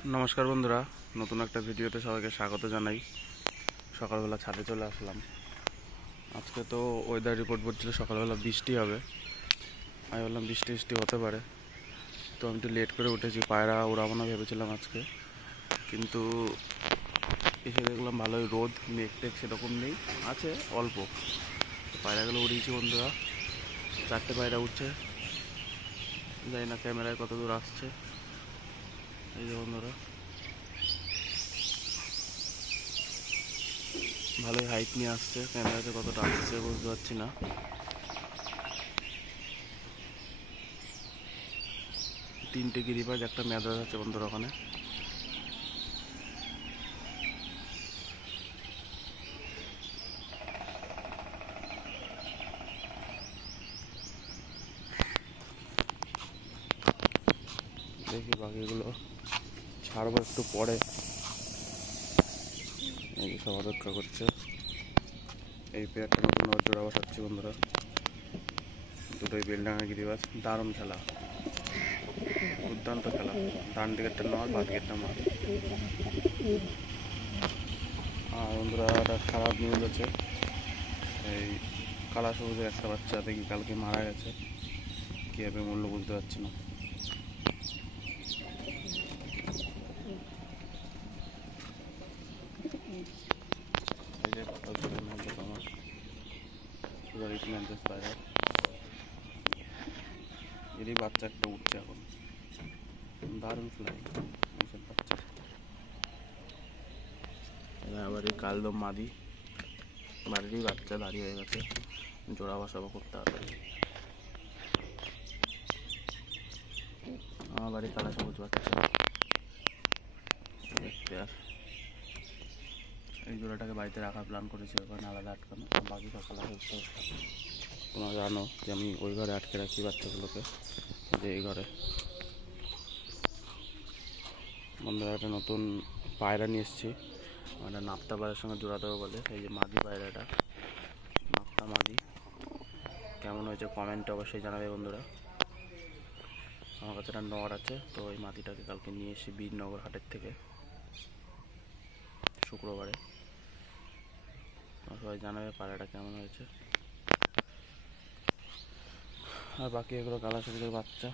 नमस्कार बंधुरा नतून एक भिडियोते सबाइके स्वागत जानाई। सकालबेला छादे चले आसलाम। आज के तो वेदार रिपोर्ट बोलछिलो सकालबेला बिस्टी होबे। आमि भाबलाम बिस्टी होते पारे, तो आमि एकटु लेट करे उठेछि। पायरा उड़ाबो ना भेबेछिलाम आजके, किन्तु एसे देखलाम भालोई रोद, मेघ टेघ सेरकम नेই, आछे अल्प। पायरागुलो उड़िয়েছি बंधुरा। 4টে पायरा उठছে, জানি না ক্যামেরায় কত দূর আসছে। এই যে বন্ধুরা ভালোই হাইট নিয়ে আসছে, ক্যামেরাতে কতটা আসছে বুঝতে পারছি না। তিনটে গিরিবাজ একটা মেয়াদাজ আছে বন্ধুরা ওখানে। দেখি বাকিগুলো ছাড়বো একটু পরে। এই সব অপেক্ষা করছে। এই পেয়ারটা নতুন জোড়া বসাচ্ছি বন্ধুরা। দুটোই বেলডাঙ্গা গিরিবাজ। দারুণ খেলা, দুর্দান্ত খেলা। ডান দিকেরটা নর, বাঁ দিকেরটা মার। আর বন্ধুরা একটা খারাপ নিউজ আছে। এই কালা সবুজের একটা বাচ্চা দেখি কালকে মারা গেছে। কীভাবে মূল্য বুঝতে পারছি না। এরই বাচ্চা একটা উঠছে এখন, দারুণ ফ্লাই এইসব বাচ্চা। আবার এই কালদম মাদি বাড়িরই বাচ্চা দাঁড়িয়ে হয়ে গেছে, জোড়া বসাবো করতে হবে। আমার বাড়ি কালা সবুজ বাচ্চা দেখতে। আর এই জোড়াটাকে বাড়িতে রাখার প্ল্যান করেছি, ওখানে আলাদা আটকানো। বাকি সব কালা সবুজ তোমরা জানো যে আমি ওই ঘরে আটকে রাখি বাচ্চাগুলোকে, যে এই ঘরে। বন্ধুরা একটা নতুন পায়রা নিয়ে এসেছি, একটা নাপ্তা পায়রার সঙ্গে জোড়া দেবো বলে। এই যে মাদি পায়রাটা, নাপ্তা মাদি। কেমন হয়েছে কমেন্টে অবশ্যই জানাবে বন্ধুরা। আমার কাছে একটা নর আছে, তো ওই মাদিটাকে কালকে নিয়ে এসে বীরনগর হাটের থেকে শুক্রবারে। সবাই জানাবে পায়রাটা কেমন হয়েছে। আর বাকি এগুলো কালা সবুজের বাচ্চা,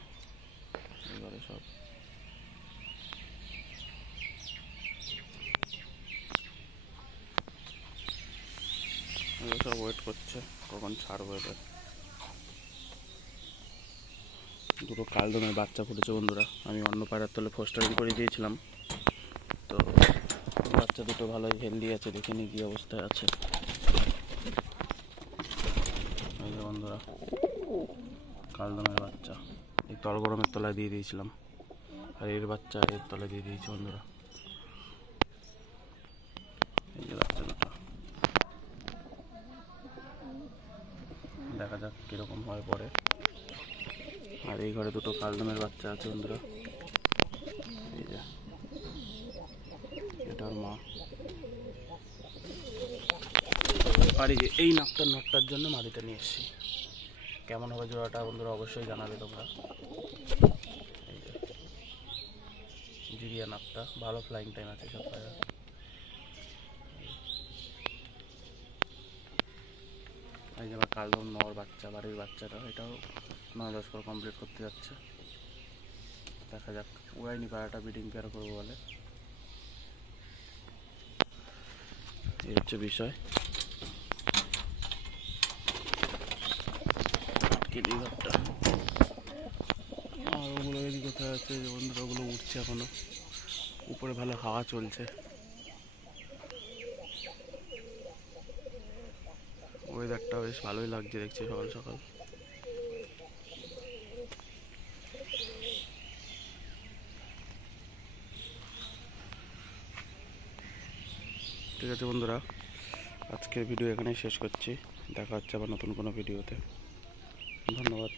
এবারে সব। এগুলো সব ওয়েট করছে কখন ছাড়বো এদের। দুটো কালদমের বাচ্চা ফুটেছে বন্ধুরা। আমি অন্য পায়রার তলে ফোস্টারিং করে দিয়েছিলাম, তো বাচ্চা দুটো ভালোই হেলদি আছে। দেখে নি কি অবস্থায় আছে। এই যে বন্ধুরা কালদমের বাচ্চা এই তল গরমের তলায় দিয়ে দিয়েছিলাম, আর এর বাচ্চা এর তলায় দিয়ে দিয়েছি বন্ধুরা। এই যে বাচ্চা দুটো, দেখা যাক কিরকম হয় পরে। আর এই ঘরে দুটো কালদমের বাচ্চা আছে বন্ধুরা। এই যে এটার মা। আর এই যে এই নটটার জন্য মাদিটা নিয়ে এসেছি। কেমন হবে জোড়াটা বন্ধুরা অবশ্যই জানাবে তোমরা। এই যে জিরিয়া নাপটা, ভালো ফ্লাইং টাইম আছে সব পায়রা। এই যে আমার কালদম নর বাচ্চা, বাড়ির বাচ্চাটা, এটাও 9-10 করে কমপ্লিট করতে যাচ্ছে। দেখা যাক, উড়াইনি পায়রাটা ব্রিডিং পেয়ার করবো বলে। এই হচ্ছে বিষয়। ঘরটা আর ওগুলো এদিকে কোথায় আছে যে বন্ধুরা, ওগুলো উঠছে এখনো। উপরে ভালো হাওয়া চলছে, ওয়েদারটা বেশ ভালোই লাগছে দেখছি সকাল সকাল। ঠিক আছে বন্ধুরা, আজকের ভিডিও এখানেই শেষ করছি। দেখা হচ্ছে আবার নতুন কোনো ভিডিওতে। ধন্যবাদ।